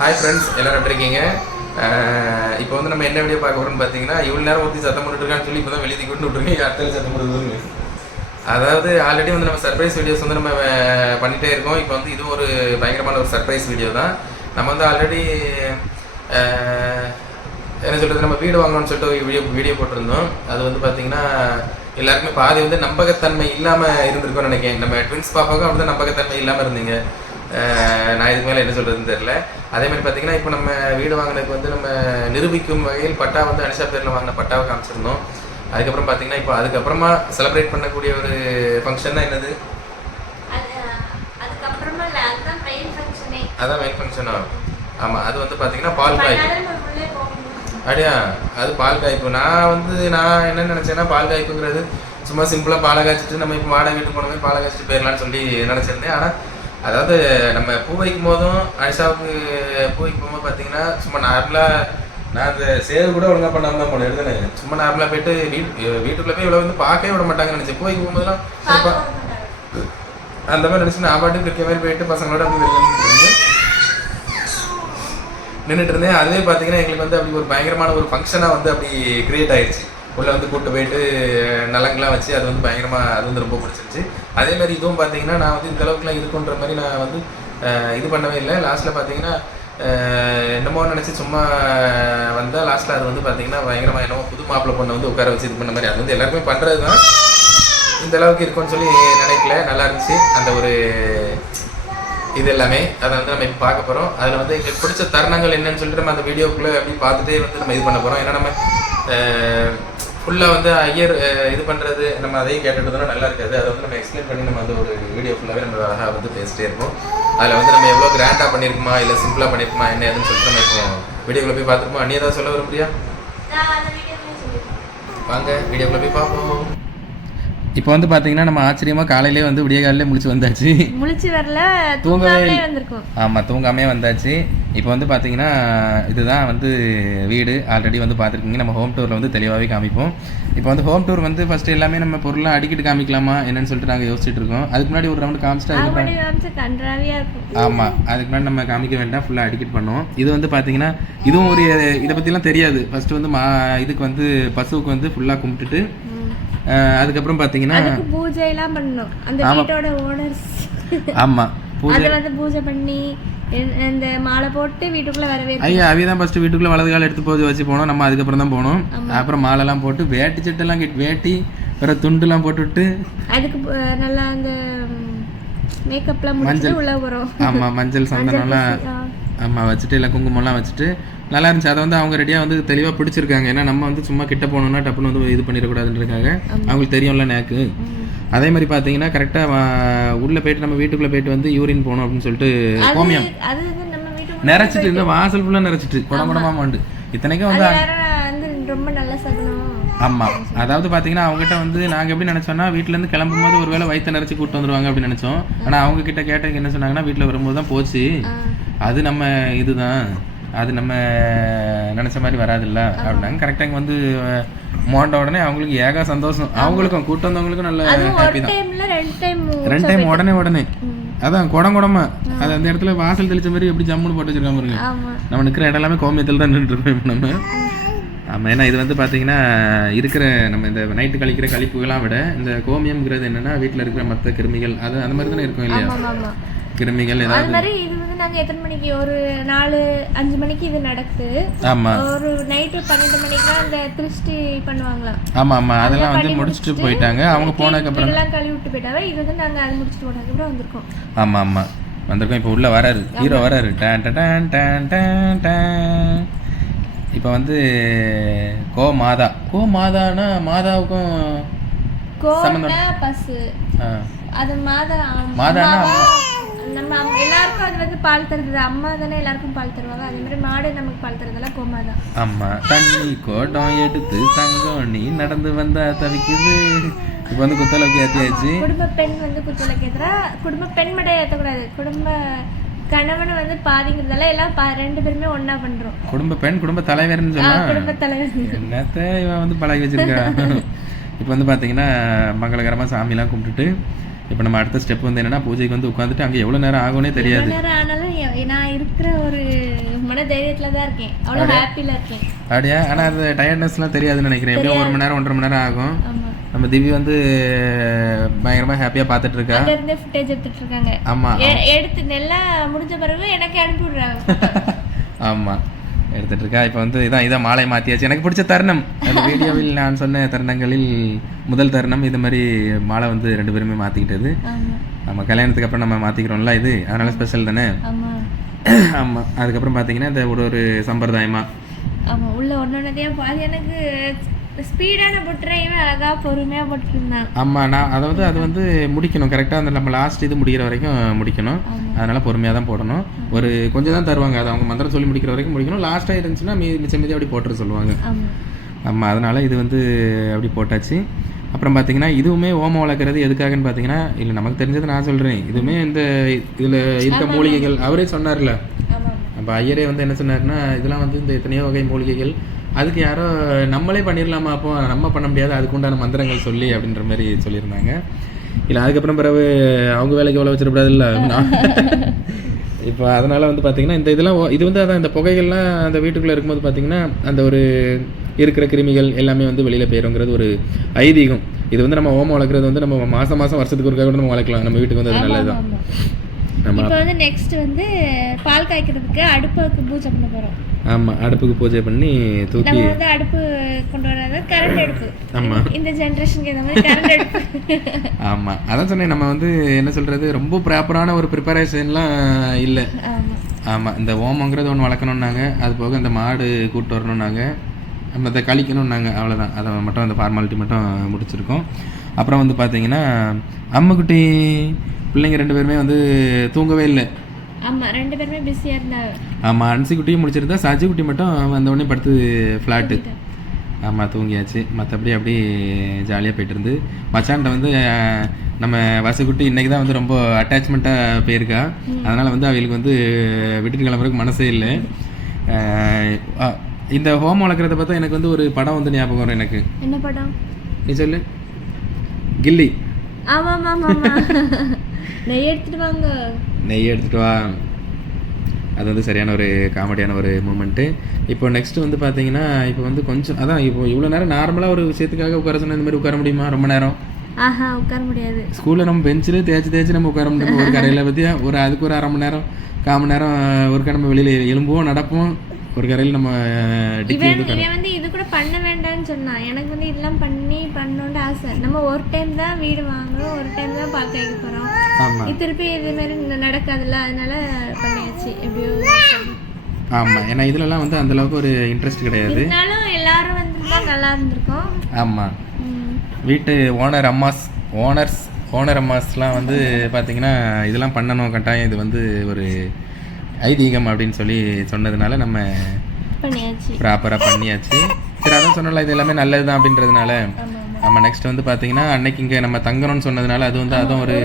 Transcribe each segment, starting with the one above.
Hi friends, எல்லோரும் எப்படி இருக்கீங்க? இப்போ வந்து நம்ம என்ன வீடியோ பார்க்க போகிறோம்னு பார்த்தீங்கன்னா, இவ்வளோ நேரம் ஊற்றி சத்தம் போட்டுருக்கான்னு சொல்லி இப்போ தான் வெளியே கொண்டு விட்டுருக்கேன். அடுத்த சத்தம் போடுறது. அதாவது ஆல்ரெடி வந்து நம்ம சர்ப்ரைஸ் வீடியோஸ் வந்து நம்ம பண்ணிகிட்டே இருக்கோம். இப்போ வந்து இது ஒரு பயங்கரமான ஒரு சர்ப்ரைஸ் வீடியோ தான். நம்ம வந்து ஆல்ரெடி என்ன சொல்கிறது, நம்ம வீடு வாங்கணும்னு சொல்லிட்டு ஒரு வீடியோ போட்டிருந்தோம். அது வந்து பார்த்திங்கன்னா எல்லாருக்குமே பாதி வந்து நம்பகத்தன்மை இல்லாமல் இருந்திருக்கோம்னு நினைக்கிறேன். நம்ம ட்வின்ஸ் பாப்பாவுக்கும் அப்படி தான் நம்பகத்தன்மை இல்லாமல் இருந்தீங்க. நான் இதுக்கு மேலே என்ன சொல்கிறதுன்னு தெரில. அதே மாதிரி பார்த்திங்கன்னா இப்போ நம்ம வீடு வாங்கினதுக்கு வந்து நம்ம நிரூபிக்கும் வகையில் பட்டா வந்து அனிஷா பேரில் வாங்கின பட்டாவை காமிச்சிருந்தோம். அதுக்கப்புறம் பார்த்திங்கன்னா இப்போ அதுக்கப்புறமா செலிப்ரேட் பண்ணக்கூடிய ஒரு ஃபங்க்ஷன் தான் என்னது? அதான் மெயின் ஃபங்க்ஷனா? ஆமாம், அது வந்து பார்த்திங்கன்னா பால் காய்ப்பு. அப்படியா? அது பால் காய்ப்பு. நான் என்ன நினச்சேன்னா, பால் காய்ப்புங்கிறது சும்மா சிம்பிளாக பாலை காய்ச்சிட்டு நம்ம இப்போ வாடகை வீட்டுக்கு போனோமே பாலை காய்ச்சிட்டு போயிடலான்னு சொல்லி நினச்சிருந்தேன். ஆனால் அதாவது நம்ம பூ வைக்கும் போதும் அனிஷாவுக்கு பூ வைக்கும் போது பார்த்தீங்கன்னா சும்மா நார்மலாக நான் அந்த சேவ் கூட ஒழுங்காக பண்ணாமல் தான் போனேன். எடுத்துனேன் சும்மா நார்மலாக போயிட்டு வீட்டுக்குள்ளே போய் இவ்வளோ வந்து பார்க்கவே விட மாட்டாங்கன்னு நினச்சேன். பூ வைக்கும் போகும்போதெல்லாம் அந்த மாதிரி நினச்சி நான் பாட்டுக்கு இருக்க மாதிரி போயிட்டு பசங்களோட அப்படி வெளியே நின்றுட்டு இருந்தேன். அதுவே பார்த்தீங்கன்னா எங்களுக்கு வந்து அப்படி ஒரு பயங்கரமான ஒரு ஃபங்க்ஷனாக வந்து அப்படி கிரியேட் ஆயிடுச்சு. உள்ளே வந்து கூப்பிட்டு போயிட்டு நலங்கெலாம் வச்சு அது வந்து பயங்கரமாக அது வந்து ரொம்ப பிடிச்சிருச்சு. அதே மாதிரி இதுவும் பார்த்தீங்கன்னா நான் வந்து இந்த அளவுக்குலாம் இருக்குன்ற மாதிரி நான் வந்து இது பண்ணவே இல்லை. லாஸ்ட்டில் பார்த்தீங்கன்னா என்னமோ நினச்சி சும்மா வந்தால் லாஸ்ட்டில் அது வந்து பார்த்தீங்கன்னா பயங்கரமாக என்னமோ புது மாப்பிள்ளை பொண்ணை வந்து உட்கார வச்சு இது பண்ண மாதிரி அது வந்து எல்லாருமே பண்ணுறது தான். இந்த அளவுக்கு இருக்கும்னு சொல்லி நினைக்கல. நல்லா இருந்துச்சு அந்த ஒரு இது எல்லாமே. அதை வந்து நம்ம இப்போ பார்க்க போகிறோம். அதில் வந்து எங்களுக்கு பிடிச்ச தருணங்கள் என்னன்னு சொல்லிட்டு நம்ம அந்த வீடியோக்குள்ளே அப்படி பார்த்துட்டே வந்து நம்ம இது பண்ண போகிறோம். ஏன்னா நம்ம ஃபுல்லாக வந்து ஐயர் இது பண்ணுறது நம்ம அதையும் கேட்டுட்டு நல்லா இருக்காது. அதை வந்து நம்ம எக்ஸ்பிளைன் பண்ணி நம்ம அந்த ஒரு வீடியோ ஃபுல்லாகவே நம்ம அழகாக வந்து பேசிட்டே இருப்போம். அதில் வந்து நம்ம எவ்வளோ கிராண்டாக பண்ணியிருக்குமா இல்லை சிம்பிளாக பண்ணியிருக்குமா என்ன ஏதுன்னு சொல்லிட்டு நம்ம இப்போ வீடியோக்குள்ளே போய் பார்த்துருப்போம். அண்ணி ஏதாவது சொல்ல விரும்புறியா? வாங்க வீடியோக்குள்ளே போய் பார்ப்போம். இப்போ வந்து பார்த்தீங்கன்னா நம்ம ஆச்சரியமாக காலையிலே வந்து விடிய காலையிலே முழிச்சு வரல, தூங்கவே வந்திருக்கோம். ஆமாம், தூங்காமே வந்தாச்சு. இப்போ வந்து பார்த்தீங்கன்னா இதுதான் வந்து வீடு. ஆல்ரெடி வந்து பார்த்துருக்கீங்க. நம்ம ஹோம் டூரில் வந்து தெளிவாகவே காமிப்போம். இப்போ வந்து ஹோம் டூர் வந்து ஃபஸ்ட்டு எல்லாமே நம்ம பொருளாக அடிக்கிட்டு காமிக்கலாமா என்னன்னு சொல்லிட்டு நாங்கள் யோசிச்சுட்டு இருக்கோம். அதுக்கு முன்னாடி ஒரு ரவுண்டு காமிச்சிட்டு ஆமாம், அதுக்கு முன்னாடி நம்ம காமிக்க வேண்டாம், ஃபுல்லாக அடிக்கிட்டு பண்ணுவோம். இது வந்து பார்த்தீங்கன்னா இதுவும் ஒரு இதை பற்றிலாம் தெரியாது. ஃபஸ்ட்டு வந்து இதுக்கு வந்து பசுவுக்கு வந்து ஃபுல்லாக கும்பிட்டுட்டு அதுக்கப்புறம் பார்த்தீங்கன்னா பூஜை எல்லாம் பண்ணணும். அந்த வீட்டோட ஓனர்ஸ் ஆமாம் பூஜை வந்து பூஜை பண்ணி அந்த மாலை போட்டு வீட்டுக்குள்ள வரவே அவிதான் ஃபர்ஸ்ட் வீட்டுக்குள்ள வலது கால எடுத்து போய் வச்சு போனோம். நம்ம அதுக்கப்புறம் தான் போனோம். அப்புறம் மாலைலாம் போட்டு வேட்டி சட்டெல்லாம் வேட்டி வேற துண்டுலாம் போட்டுவிட்டு அதுக்கு நல்லா அந்த மேக்கப்லாம் முடிச்சு உள்ள வரும். ஆமாம், மஞ்சள் சந்தனம்லாம் ஆமாம் வச்சுட்டு இல்லை குங்குமம்லாம் வச்சுட்டு நல்லா இருந்துச்சு. அதை வந்து அவங்க ரெடியாக வந்து தெளிவாக பிடிச்சிருக்காங்க. ஏன்னா நம்ம வந்து சும்மா கிட்ட போனோம்னா டப்புன்னு வந்து இது பண்ணிடக்கூடாதுன்றதுக்காக அவங்களுக்கு தெரியும்ல நேக்கு. அதே மாதிரி பார்த்தீங்கன்னா கரெக்டாக உள்ளே போயிட்டு நம்ம வீட்டுக்குள்ளே போயிட்டு வந்து யூரின் போகணும் அப்படின்னு சொல்லிட்டு கோமியம் நிறைச்சிட்டு இந்த வாசல் ஃபுல்லாக நிறைச்சிட்டு குடம்படமாக மாண்டு இத்தனைக்கும் வந்து ரொம்ப நல்ல சகுனம். ஆமாம், அதாவது பார்த்தீங்கன்னா அவங்ககிட்ட வந்து நாங்கள் எப்படி நினச்சோன்னா வீட்டிலேருந்து கிளம்பும் போது ஒரு வேளை வயிற்று நிறைச்சி கூப்பிட்டு வந்துடுவாங்க அப்படின்னு நினச்சோம். ஆனால் அவங்க கிட்ட கேட்டதுக்கு என்ன சொன்னாங்கன்னா வீட்டில் வரும்போது தான் போச்சு, அது நம்ம இதுதான், அது நம்ம நினச்ச மாதிரி வராதுல்ல அப்படின்னாங்க. கரெக்டாக இங்கே வந்து மோண்ட உடனே அவங்களுக்கு ஏகா சந்தோஷம். அவங்களுக்கும் கூட்டம் வந்தவங்களுக்கும் நல்ல ஹாப்பி தான். 2 டைம் உடனே அதான் குடமா அது அந்த இடத்துல வாசல் தெளிச்ச மாதிரி எப்படி ஜம்முன்னு போட்டு வச்சிருக்காம பாருங்க. நம்ம நிற்கிற இடம் எல்லாமே கோமியத்தில் தான் நின்றுட்டு இருப்போம் நம்ம. ஆமாம், ஏன்னா இது வந்து பார்த்தீங்கன்னா இருக்கிற நம்ம இந்த நைட்டு கழிக்கிற கழிப்புகளாம் விட இந்த கோமியம்ங்கிறது என்னன்னா வீட்டில் இருக்கிற மற்ற கிருமிகள் அது அந்த மாதிரி தானே இருக்கும் இல்லையா? கிருமிகள் ஏதாவது மாதிரி இது வந்து நாங்கள் எத்தனை மணிக்கு ஒரு 4-5 மணிக்கு இது நடக்குது. ஆமாம், ஒரு நைட்டு 12 மணிக்கெலாம் அந்த திருஷ்டி பண்ணுவாங்களாம். ஆமாம், அதெல்லாம் வந்து முடிச்சுட்டு போயிட்டாங்க. அவங்க போனதுக்கப்புறம் எல்லாம் கழுவி விட்டு போயிட்டாங்க. இது வந்து நாங்கள் அது முடிச்சுட்டு போனதுக்கப்புறம் வந்திருக்கோம். ஆமாம் வந்திருக்கோம். இப்போ உள்ள வராரு ஹீரோ வராரு. டான் டான் டான் டான் டான். இப்போ வந்து கோமாதானா மாதாவுக்கும் பசு அது மாதானா நம்ம எல்லாருக்கும் அது வந்து பால் தருது. அம்மா தானே எல்லாருக்கும் பால் தருவாங்க. அதே மாதிரி மாடு நமக்கு பால் தருதெல்லாம் கோமாதா. அம்மா தண்ணி கோடம் எடுத்து தங்கம் நீ நடந்து வந்தா தவிக்குது. இப்போ வந்து குத்தலக்கு ஏற்றியாச்சு. குடும்ப பெண் வந்து குத்தலக்கு ஏற்றுறா. குடும்ப பெண் மட்டும் ஏற்றக்கூடாது. குடும்ப கணவனை வந்து பாதிங்கிறதால எல்லாம் 2 பேருமே ஒன்னா பண்றோம். குடும்ப பெண் குடும்ப தலைவர்னு சொன்னா குடும்ப தலைவர் என்னத்த இவன் வந்து பழகி வச்சிருக்கா. இப்போ வந்து பார்த்தீங்கன்னா மங்களகரமாக சாமிலாம் கும்பிட்டுட்டு இப்போ நம்ம அடுத்த ஸ்டெப் வந்து என்னன்னா பூஜைக்கு வந்து உட்காந்துட்டு அங்கே எவ்வளோ நேரம் ஆகும்னே தெரியாது. ஆனாலும் நான் இருக்கிற ஒரு மன தைரியத்துல தான் இருக்கேன், அவ்வளவு ஹாப்பில இருக்கேன். அப்படியா? ஆனா அது டயர்ட்னஸ்லாம் தெரியாதுன்னு நினைக்கிறேன். எப்படியும் 1 மணி நேரம் 1.5 மணி நேரம் ஆகும். ஆமா, நம்ம திவ்யா வந்து பயங்கரமா ஹாப்பியா பார்த்துட்டு இருக்கா. அங்க இருந்து ஃபுட்டேஜ் எடுத்துட்டு இருக்காங்க. ஆமா, எடுத்து நல்லா முடிஞ்ச பிறகு எனக்கு அனுப்பி விடுறாங்க. ஆமா எடுத்துட்டு இருக்கா. இப்போ வந்து இதான் மாலை மாத்தியாச்சு. எனக்கு பிடிச்ச தருணம் அந்த வீடியோவில் நான் சொன்ன தருணங்களில் முதல் தருணம் இது மாதிரி மாலை வந்து 2 பேருமே மாத்திக்கிட்டது. ஆமா, நம்ம கல்யாணத்துக்கு அப்புறம் நம்ம மாத்திக்கிறோம்ல, இது அதனால ஸ்பெஷல் தானே. ஆமா ஆமா. அதுக்கப்புறம் பார்த்தீங்கன்னா இந்த ஒரு சம்பிரதாயமா ஆமா உள்ள ஒன்னொன்னதையும் பாதி எனக்கு ஸ்பீடான போட்டுறேன், இவன் அழகா பொறுமையா போட்டுருந்தான். ஆமா, நான் அது வந்து முடிக்கணும் கரெக்டாக. அந்த நம்ம லாஸ்ட் இது முடிக்கிற வரைக்கும் முடிக்கணும். அதனால பொறுமையாக தான் போடணும். ஒரு கொஞ்சம் தான் தருவாங்க, அது அவங்க மந்திரம் சொல்லி முடிக்கிற வரைக்கும் முடிக்கணும். லாஸ்ட்டாக இருந்துச்சுன்னா மிச்சம் மீதி அப்படி போட்டுற சொல்லுவாங்க. ஆமாம், அதனால இது வந்து அப்படி போட்டாச்சு. அப்புறம் பார்த்தீங்கன்னா இதுவுமே ஓமம் வளர்க்குறது எதுக்காகன்னு பார்த்தீங்கன்னா, இல்லை நமக்கு தெரிஞ்சது நான் சொல்கிறேன். இதுவுமே இந்த இதில் இருக்க மூலிகைகள் அவரே சொன்னார்ல. நம்ம ஐயரே வந்து என்ன சொன்னார்னா, இதெல்லாம் வந்து இந்த எத்தனையோ வகை மூலிகைகள், அதுக்கு யாரோ நம்மளே பண்ணிடலாமா, அப்போ நம்ம பண்ண முடியாது, அதுக்கு உண்டான மந்திரங்கள் சொல்லி அப்படின்ற மாதிரி சொல்லியிருந்தாங்க. இல்லை அதுக்கப்புறம் பிறகு அவங்க வேலைக்கு எவ்வளோ வச்சிடக்கூடாது இல்லை. இப்போ அதனால் வந்து பார்த்திங்கன்னா இந்த இதெல்லாம் இது வந்து அதான் இந்த புகைகள்லாம் அந்த வீட்டுக்குள்ளே இருக்கும்போது பார்த்திங்கன்னா அந்த ஒரு இருக்கிற கிருமிகள் எல்லாமே வந்து வெளியில் போயிருங்கிறது ஒரு ஐதீகம். இது வந்து நம்ம ஓமம் வளர்க்குறது வந்து நம்ம மாதம் வருஷத்துக்கு ஒருக்காக கூட நம்ம வளர்க்கலாம். நம்ம வீட்டுக்கு வந்து அது நல்லதுதான். இப்போ வந்து நெக்ஸ்ட் வந்து பால் காய்க்கிறதுக்கு அடுப்புக்கு பூஜை பண்ண போகிறோம். ஆமாம், அடுப்புக்கு பூஜை பண்ணி தூக்கி நம்ம வந்து அடுப்பு கொண்டு வராது, கரண்ட் அடுப்பு. ஆமாம், இந்த ஜென்ரேஷனுக்கு இந்த மாதிரி கரண்ட் அடுப்பு. ஆமாம், அதான் சொன்னேன். நம்ம வந்து என்ன சொல்கிறது, ரொம்ப ப்ராப்பரான ஒரு ப்ரிப்பரேஷன்லாம் இல்லை. ஆமாம், இந்த ஓமங்கிறது ஒன்று வளர்க்கணுன்னாங்க, அது போக இந்த மாடு கூட்டு வரணுன்னாங்க, நம்ம அதை கழிக்கணுன்னாங்க, அவ்வளோதான். அதை மட்டும் அந்த ஃபார்மாலிட்டி மட்டும் முடிச்சிருக்கோம். அப்புறம் வந்து பார்த்தீங்கன்னா அம்முக்குட்டி பிள்ளைங்க 2 பேருமே வந்து தூங்கவே இல்லை. ஆமாம், 2 பேருமே பிஸியாக இருந்தாங்க. ஆமாம், அன்சி குட்டியும் முடிச்சிருந்தா, சஜி குட்டி மட்டும் வந்த உடனே படுத்து ஃப்ளாட்டு. ஆமாம், தூங்கியாச்சு. மற்றபடி அப்படி ஜாலியாக போயிட்டு இருந்து மச்சான்ட்ட வந்து நம்ம வசகுட்டி இன்றைக்கி தான் வந்து ரொம்ப அட்டாச்மெண்ட்டாக போயிருக்கா. அதனால் வந்து அவங்களுக்கு வந்து விட்டுட்டு கிளம்புறதுக்கு மனசே இல்லை. இந்த ஹோம் வளர்க்குறத பார்த்தா எனக்கு வந்து ஒரு படம் வந்து ஞாபகம் வரும். எனக்கு என்ன படம்? நீ சொல்லு. கில்லி. ஆமாம் ஆமாம், நெய் எடுத்துட்டு வாங்க, நெய் எடுத்துகிட்டு வா. அது வந்து சரியான ஒரு காமெடியான ஒரு மூமெண்ட்டு. இப்போ நெக்ஸ்ட்டு வந்து பார்த்தீங்கன்னா இப்போ வந்து கொஞ்சம் அதான் இப்போ இவ்வளோ நேரம் நார்மலாக ஒரு விஷயத்துக்காக உட்கார சொன்னால் இந்த மாதிரி உட்கார முடியுமா? ரொம்ப நேரம் உட்கார முடியாது. ஸ்கூலில் நம்ம பெஞ்சில் தேய்ச்சி நம்ம உட்கார முடியும். ஒரு கரையில் பற்றியா அதுக்கு ஒரு 1/2 மணி நேரம் 1/4 மணி நேரம் ஒருக்கா நம்ம வெளியில் எழும்புவோம், நடப்போம். ஒரு கரையில் நம்ம இவன் வந்து இது கூட பண்ண வேண்டாம்னு சொன்னான். எனக்கு வந்து இதெல்லாம் பண்ணணும்னு ஆசை. நம்ம ஒரு டைம் தான் வீடு வாங்குறோம், ஒரு டைம் தான் பால் காய்க்க போகிறோம். திருப்பி இது மாதிரி நடக்காதுல்ல, அதனால பண்ணியாச்சு எப்படியோ. ஆமாம், ஏன்னா இதுலலாம் வந்து அந்தளவுக்கு ஒரு இன்ட்ரெஸ்ட் கிடையாது. இருந்தாலும் எல்லாரும் வந்து நல்லா இருந்திருக்கோம். ஆமாம், வீட்டு ஓனர் அம்மாஸ்லாம் வந்து பார்த்தீங்கன்னா இதெல்லாம் பண்ணணும் கட்டாயம், இது வந்து ஒரு ஐதீகம் அப்படின்னு சொல்லி சொன்னதுனால நம்ம ப்ராப்பராக பண்ணியாச்சு. சரி, அதான் சொன்னல இது எல்லாமே நல்லது தான் அப்படின்றதுனால நம்ம நெக்ஸ்ட் வந்து பார்த்தீங்கன்னா அன்னைக்கு இங்கே நம்ம தங்கணும்னு சொன்னதுனால அது வந்து அதுவும் ஒரு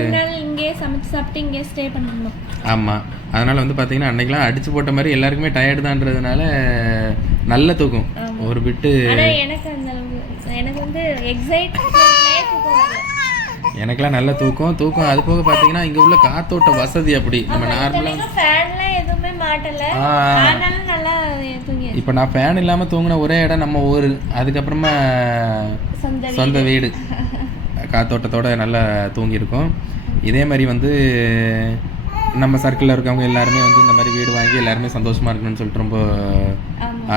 இங்கே சமைச்சு சாப்பிட்டு இங்கே ஸ்டே பண்ணணும். ஆமாம், அதனால் வந்து பார்த்தீங்கன்னா அன்னைக்கெலாம் அடிச்சு போட்ட மாதிரி எல்லாருக்குமே டயர்டு தான்றதுனால நல்ல தூக்கம் ஒரு விட்டு. எனக்கு வந்து எக்ஸைட்மெண்ட்லயே தூக்கம் வரல. எனக்கெல்லாம் நல்ல தூக்கம். அது போக பார்த்தீங்கன்னா இங்கே உள்ள காத்தோட்ட வசதி அப்படி நம்ம நார்மலாக ஃபேன்லாம் எதுவுமே மாட்டல, அதனால நல்லா தூங்கி. இப்போ நான் ஃபேன் இல்லாமல் தூங்கின ஒரே இடம் நம்ம ஊர், அதுக்கப்புறமா சொந்த வீடு, காத்தோட்டத்தோட நல்லா தூங்கியிருக்கோம். இதே மாதிரி வந்து நம்ம சர்க்கிளில் இருக்கவங்க எல்லாருமே வந்து இந்த மாதிரி வீடு வாங்கி எல்லாருமே சந்தோஷமாக இருக்கணும்னு சொல்லிட்டு ரொம்ப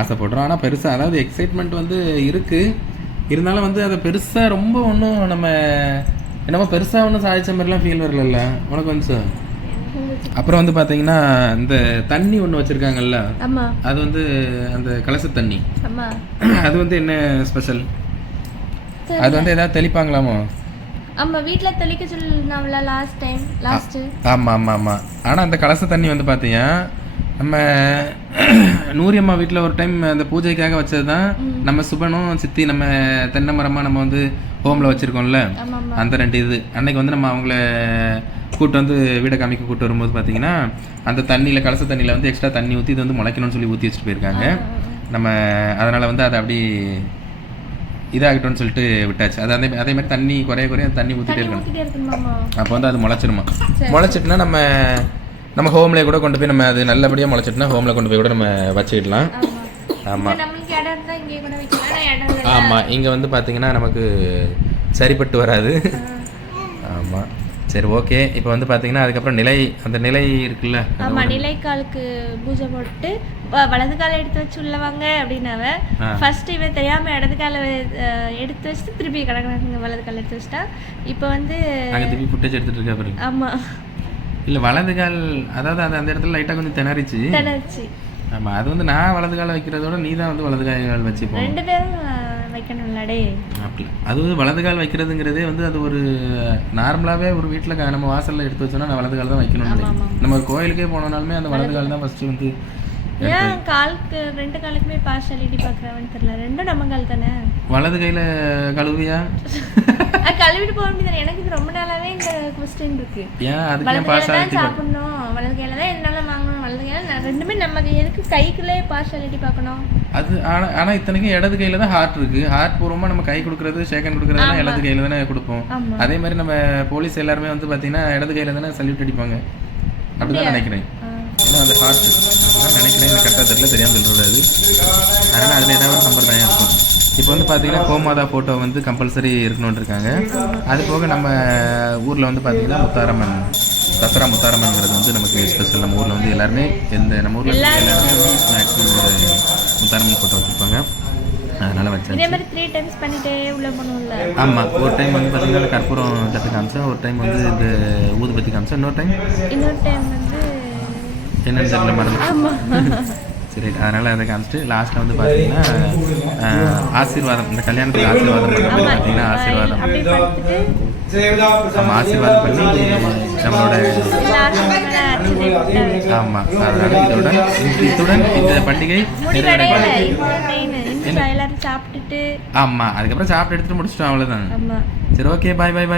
ஆசைப்படுறோம். ஆனால் பெருசாக அதாவது எக்ஸைட்மெண்ட் வந்து இருக்குது, இருந்தாலும் வந்து அதை பெருசாக ரொம்ப ஒன்றும் நம்ம என்னமோ பெருசாக ஒன்றும் சாதிச்ச மாதிரிலாம் ஃபீல் வரல. உனக்கு வந்து அப்புறம் வந்து பார்த்தீங்கன்னா இந்த தண்ணி ஒன்று வச்சுருக்காங்கல்ல, அது வந்து அந்த கலச தண்ணி, அது வந்து என்ன ஸ்பெஷல்? அது வந்து ஏதாவது தெளிப்பாங்களாமோ? ஆமாம், வீட்டில் தெளிக்க சொன்னாங்களா லாஸ்ட்டு. ஆமாம். ஆனால் அந்த கலச தண்ணி வந்து பார்த்தீங்கன்னா நம்ம நூரியம்மா வீட்டில் ஒரு டைம் அந்த பூஜைக்காக வச்சது தான். நம்ம சுபனும் சித்தி நம்ம தென்னை மரமாக நம்ம வந்து ஹோமில் வச்சுருக்கோம்ல, அந்த 2 இது அன்னைக்கு வந்து நம்ம அவங்கள கூப்பிட்டு வந்து வீடை காமிக்க கூப்பிட்டு வரும்போது பார்த்தீங்கன்னா அந்த தண்ணியில் கலச தண்ணியில் வந்து எக்ஸ்ட்ரா தண்ணி ஊற்றி இது வந்து முளைக்கணும்னு சொல்லி ஊற்றி வச்சுட்டு போயிருக்காங்க. நம்ம அதனால் வந்து அதை அப்படி இதாகட்டும்னு சொல்லிட்டு விட்டாச்சு. அது அதே மாதிரி தண்ணி குறைய தண்ணி ஊற்றிட்டே இருக்கணும். அப்போ வந்து அது முளைச்சிருமா, முளைச்சிட்டுனா நம்ம நம்ம ஹோம்லேயே கூட கொண்டு போய் நம்ம அது நல்லபடியாக முளைச்சிட்டுனா ஹோமில் கொண்டு போய் கூட நம்ம வச்சுக்கிடலாம். ஆமாம் நம்மளுக்கு இடம் இருந்தால் இங்கே கூட வைக்கலாம், இடம் இல்லை. ஆமாம், இங்கே வந்து பார்த்தீங்கன்னா நமக்கு சரிப்பட்டு வராது. ஆமாம், சரி ஓகே. இப்போ வந்து பார்த்தீங்கன்னா அதுக்கப்புறம் அந்த நிலை இருக்குல்ல, ஆமாம், நிலைக்காலுக்கு பூஜை போட்டு வலது காலை எடுத்து வச்சு உள்ளவாங்க அப்படின்னாவ ஃபர்ஸ்ட் இவன் தெரியாமல் இடது காலை எடுத்து வச்சுட்டு திருப்பி கிடக்குறாங்க, வலது காலை எடுத்து வச்சுட்டா. இப்போ வந்து அங்கே திருப்பி ஃபுட்டேஜ் எடுத்துகிட்டு இருக்கா பாருங்க. ஆமாம், இல்லை வலது கால், அதாவது அந்த இடத்துல லைட்டாக கொஞ்சம் திணறிச்சு. ஆமாம், அது வந்து நான் வலது காலை வைக்கிறதோட நீ தான் வந்து வலது கால் வச்சுப்போம். 2 பேரும் வைக்கணும்லடே. அப்படி அது வலது கால் வைக்கிறதுங்கிறதே வந்து அது ஒரு நார்மலாகவே ஒரு வீட்டில் நம்ம வாசலில் எடுத்து வச்சோன்னா நான் வலது கால் தான் வைக்கணும். நம்ம கோயிலுக்கே போனோம்னாலுமே அந்த வலது கால் தான் ஃபஸ்ட்டு வந்து. ஏன் காலுக்கு 2 காலுக்குமே பார்ஷாலிட்டி பார்க்குறான்னு தெரியல, ரெண்டும் நம்ம கால் தானே. வலது கையில் கழுவியா? கழுவிட்டு போக முடியாது. எனக்கு இது ரொம்ப நாளாவே இந்த கொஸ்டின் இருக்கு. ஏன் அதுக்கு பார்ஷாலிட்டி சாப்பிடணும், வலது கையில தான் என்னால வாங்கணும், வலது கையில ரெண்டுமே நம்ம எதுக்கு கைக்குள்ளே பார்ஷாலிட்டி பார்க்கணும்? அது ஆனால் இத்தனைக்கும் இடது கையில் தான் ஹார்ட் இருக்கு. ஹார்ட் பூர்வமாக நம்ம கை கொடுக்குறது ஷேக்கன் கொடுக்குறதுனா இடது கையில் தானே கொடுப்போம். அதே மாதிரி நம்ம போலீஸ் எல்லாருமே வந்து பார்த்தீங்கன்னா இடது கையில் தானே சல்யூட் அடிப்பாங்க. அப்படிதான் நினைக்கிறேன். ஏன்னா அந்த ஹார்ட் அப்படிதான் நினைக்கிறேன், எனக்கு கரெக்டாக தெரியல, தெரியாமல் சொல்கிறது. அதனால் அதில் ஏதாவது ஒரு சம்பிரதாயம் இருக்கும். இப்போ வந்து பார்த்தீங்கன்னா கோமாதா ஃபோட்டோ வந்து கம்பல்சரி இருக்கணும்னு இருக்காங்க. அது போக நம்ம ஊரில் வந்து பார்த்தீங்கன்னா முத்தாரம்மன், தசரா முத்தாரம்மன்ங்கிறது வந்து நமக்கு ஸ்பெஷல். நம்ம ஊரில் வந்து எல்லாருமே நம்ம ஊரில் எல்லாருமே மேக்ஸிமம் ஒரு முத்தாரம்மன் ஃபோட்டோ வச்சுருப்பாங்க. அதனால் வச்சு இதே மாதிரி 3 டைம்ஸ் பண்ணிட்டே உள்ள போகணும்ல. ஆமாம், ஒரு டைம் வந்து பார்த்தீங்கன்னா கற்பூரம் தட்டு காமிச்சா, ஒரு டைம் வந்து இந்த ஊதுபத்தி காமிச்சா, இன்னொரு டைம் வந்து என்னன்னு தெரியல, மறந்து. சரி, அதனால் அதை காமிச்சிட்டு லாஸ்ட்டில் வந்து பார்த்தீங்கன்னா ஆசீர்வாதம், இந்த கல்யாணத்துக்கு ஆசீர்வாதம் பண்ணுறது பார்த்தீங்கன்னா ஆசீர்வாதம் நம்ம ஆசீர்வாதம் பண்ணி நம்மளோட. ஆமாம், அதனால் இத்துடன் இந்த பண்டிகை எல்லாரும் சாப்பிட்டுட்டு. ஆமாம், அதுக்கப்புறம் சாப்பிட்டு எடுத்துட்டு முடிச்சிட்டோம், அவ்வளோதான். சரி ஓகே, பாய் பாய் பாய்.